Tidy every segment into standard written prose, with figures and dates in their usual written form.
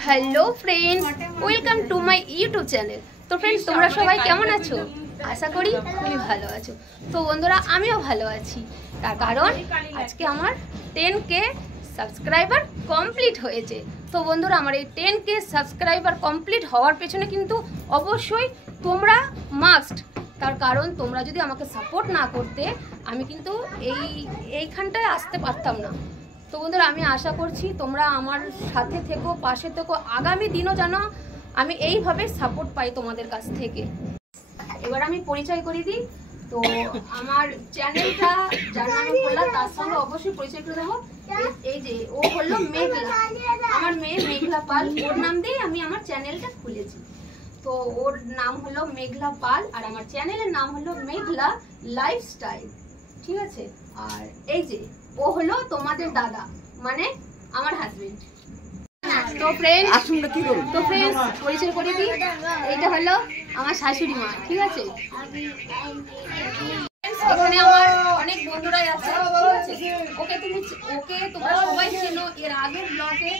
Hello friends, welcome to my YouTube channel. তো friends, তোমরা সবাই কেমন আছো? আশা করি খুবই ভালো আছো। তো বন্ধুরা, আমিও ভালো আছি। তার কারণ আজকে আমার 10K সাবস্ক্রাইবার কমপ্লিট হয়েছে। তো বন্ধুরা, আমার এই 10K সাবস্ক্রাইবার কমপ্লিট হওয়ার পেছনে কিন্তু অবশ্যই তোমরা মাস্ট। তার কারণ তোমরা যদি আমাকে সাপোর্ট না করতে, আমি কিন্তু এইখানটায় আসতে পারতাম না। তো বন্ধুরা, আমি আশা করছি তোমরা আমার সাথে থেকো, পাশে থেকো। আগামী দিনও যেন আমি এইভাবে সাপোর্ট পাই তোমাদের কাছ থেকে। এবার আমি পরিচয় করে দিই। তো আমার চ্যানেলটা যার নামে খোলা, তার সঙ্গে অবশ্যই পরিচয় করে দেবো। এই যে ও হলো মেঘলা, আমার মেয়ে মেঘলা পাল। ওর নাম দিয়ে আমি আমার চ্যানেলটা খুলেছি। তো ওর নাম হলো মেঘলা পাল, আর আমার চ্যানেলের নাম হলো মেঘলা লাইফস্টাইল। ঠিক আছে? আর এই যে ও হলো তোমাদের দাদা, মানে আমার হাজবেন্ড। তো ফ্রেন্ডস পরিচয় করে দিই। এটা হলো আমার শাশুড়ি মা। ঠিক আছে? এখানে আমার অনেক বন্ধুরাই আছে। ঠিক আছে? ওকে তোমরা সবাই চেনো। এর আগের ব্লগে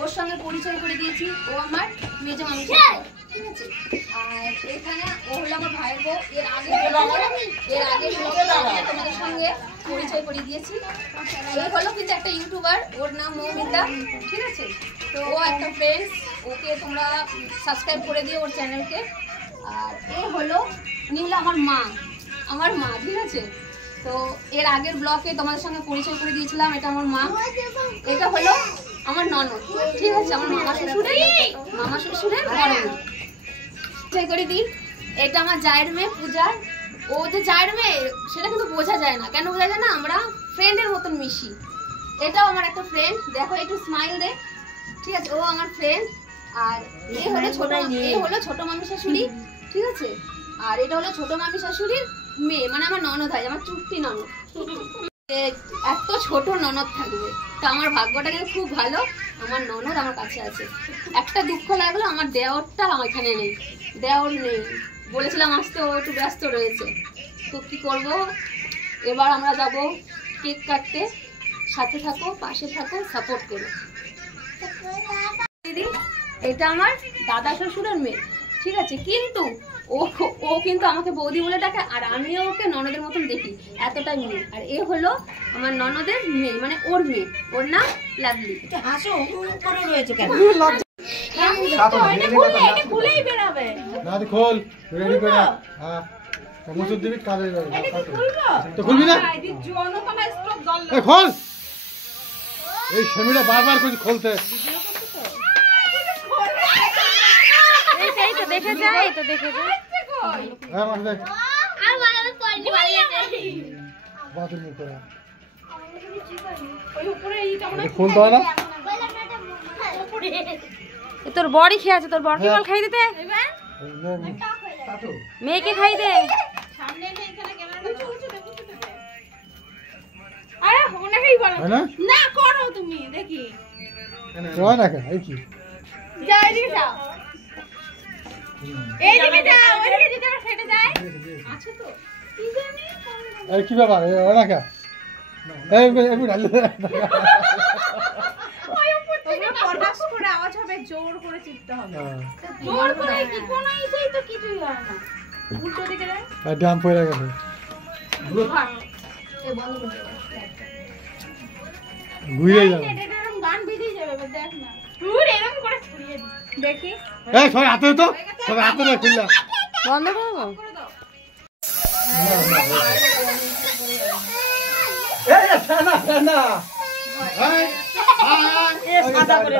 ওর সঙ্গে পরিচয় করে দিয়েছি। ও আমার মেজো মামি। ঠিক আছে? আর এখানে ও হলো আমার ভাইয়ের বউ। এর আগে তোমাদের সঙ্গে পরিচয় করে দিয়েছি। এই হলো কিন্তু একটা ইউটিউবার, ওর নাম মৌমিতা। ঠিক আছে? তো ও একটা ফ্রেন্ডস, ওকে তোমরা সাবস্ক্রাইব করে দিও ওর চ্যানেলকে। আর এ হলো উনি হলো আমার মা। ঠিক আছে? তো এর আগের ব্লগে তোমাদের সঙ্গে পরিচয় করে দিয়েছিলাম। এটা আমার মা। এটা হলো আমার ননদ। ঠিক আছে? আমার মামা শ্বশুরের বড় মেয়ে। করে দিই। এটা আমার জায়ের মেয়ে পূজা। ও যে জায়ের মেয়ে সেটা কিন্তু বোঝা যায় না। কেন বোঝা যায় না? আমরা ফ্রেন্ডের মতন মিশি। এটাও আমার একটা ফ্রেন্ড। দেখো, একটু স্মাইল দে। ঠিক আছে? ও আমার ফ্রেন্ড। আর এ হলো ছোট মামি শাশুড়ি। ঠিক আছে? আর এটা হলো ছোট মামি শাশুড়ির মেয়ে, মানে আমার ননদ হয়, আমার চুক্তি ননদ। এত ছোট ননদ থাকবে, তো আমার ভাগ্যটা কিন্তু খুব ভালো। আমার ননদ আমার কাছে আছে। একটা দুঃখ লাগলো, আমার দেওরটা আমার এখানে নেই। দেওর নেই, বলেছিলাম আসতে, ও একটু ব্যস্ত রয়েছে। তো কি করব, এবার আমরা যাব কেক কাটতে। সাথে থাকো, পাশে থাকো, সাপোর্ট করো। দিদি, এটা আমার দাদা শ্বশুরের মেয়ে। ঠিক আছে? কিন্তু ও কিন্তু আমাকে বৌদি বলে ডাকে, আর আমিও ওকে ননদের মতন দেখি, এতটাই মেয়ে। আর এ হলো আমার ননদের মেয়ে, মানে ওর মেয়ে। ওর নাম লাভলি। হাসো করে রয়েছে কেন? খুলেই বেরাবে না, খোল রেডি করে। হ্যাঁ, মুসুর দিবি কাজে যাবে। তো খুলবি না? এই খোল। এই সেমিটা বারবার করে খুলতে। এই তো দেখে যায়, এই তো দেখে যায়। হ্যাঁ, মানে দেখ। আর বাবা পড়নি বাড়ি আছে। বাথরুম করে। ওই উপরে এইটা মনে হয় খুলতে হয় না? তোর বড়ি খেয়ে আছে, তোর বড়কে বল খাই দিতে। মেয়েকে খাই দে। সামনে এনে এখানে ক্যামেরাটা উঁচু দে। আরে ওনাকেই বলো না, করো তুমি, দেখি হয় না কেন? এই কি যাও, এদিকে যাও, এইদিকে যাও, ওইদিকে যেতে আমরা সেটা যাই। আছে তো কি জানি এই কি ব্যাপার? এই হয় না কেন? এই ঢাল ওই উপর থেকে পটাশ করে আওয়াজ হবে, জোর করে চিপতে হবে। জোর করে কি কোনো ইসেই তো কিছুই হয় না। উল্টো দিকে দেখ, আর ডাম পড়ে গেছে। এই বন্ধ করে দে। ঘুরে যাবে। এরকম গান বেরিয়ে যাবে, দেখ না। তুই এরকম করে ছড়িয়ে দি দেখি। এই সবাই হাতে তো, সবাই হাতে না খুললা। বন্ধ করব। এই না। এই সাদা করে